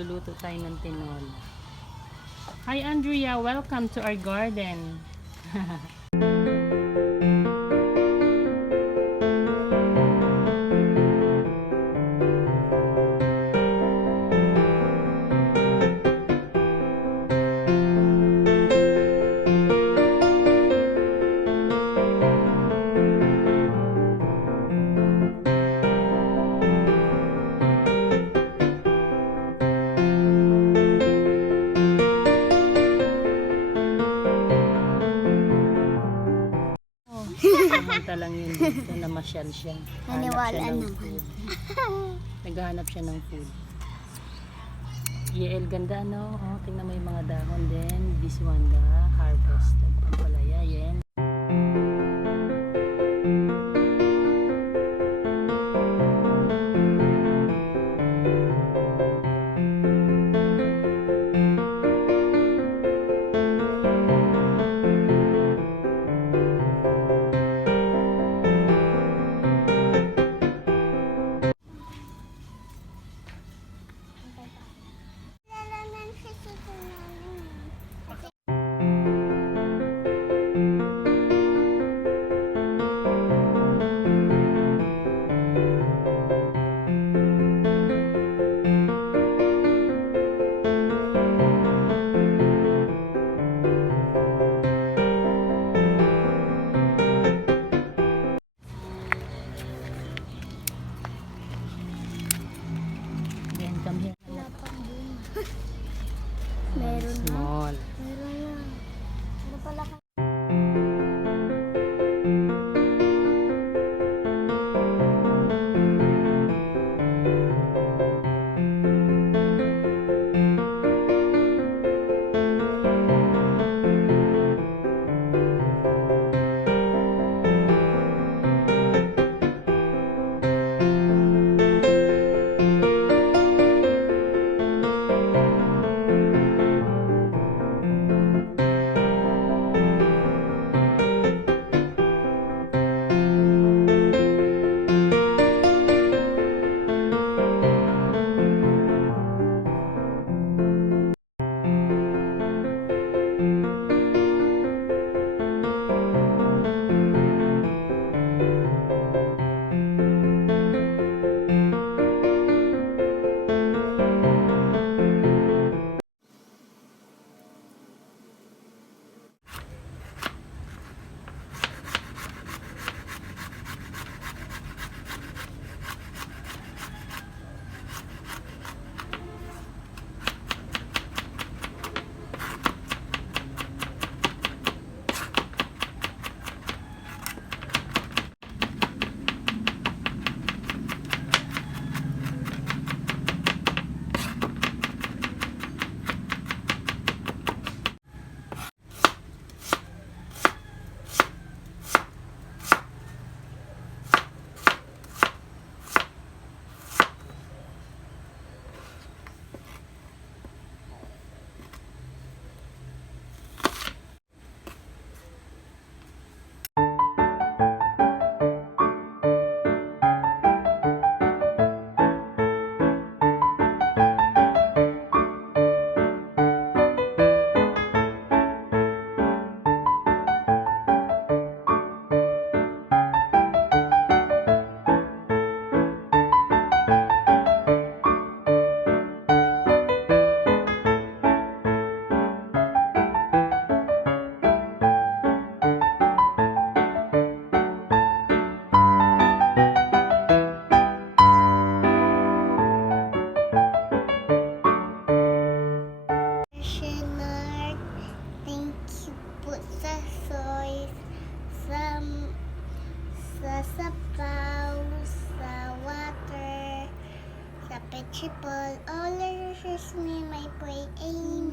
magluluto tayo ng tinola. Hi Andrea, welcome to our garden. Pumunta lang yun dito, namasyal siya. Hanap siya ng food. Naghahanap siya ng food. Yael, ganda no? Oh, tingnan mo yung mga dahon. Then, this one, the harvest. Ang palaya, yan. Meron na. Small. Meron na. Ano pala ka? Sasapaw, sa water, sa vegetable, all the may pray, amen.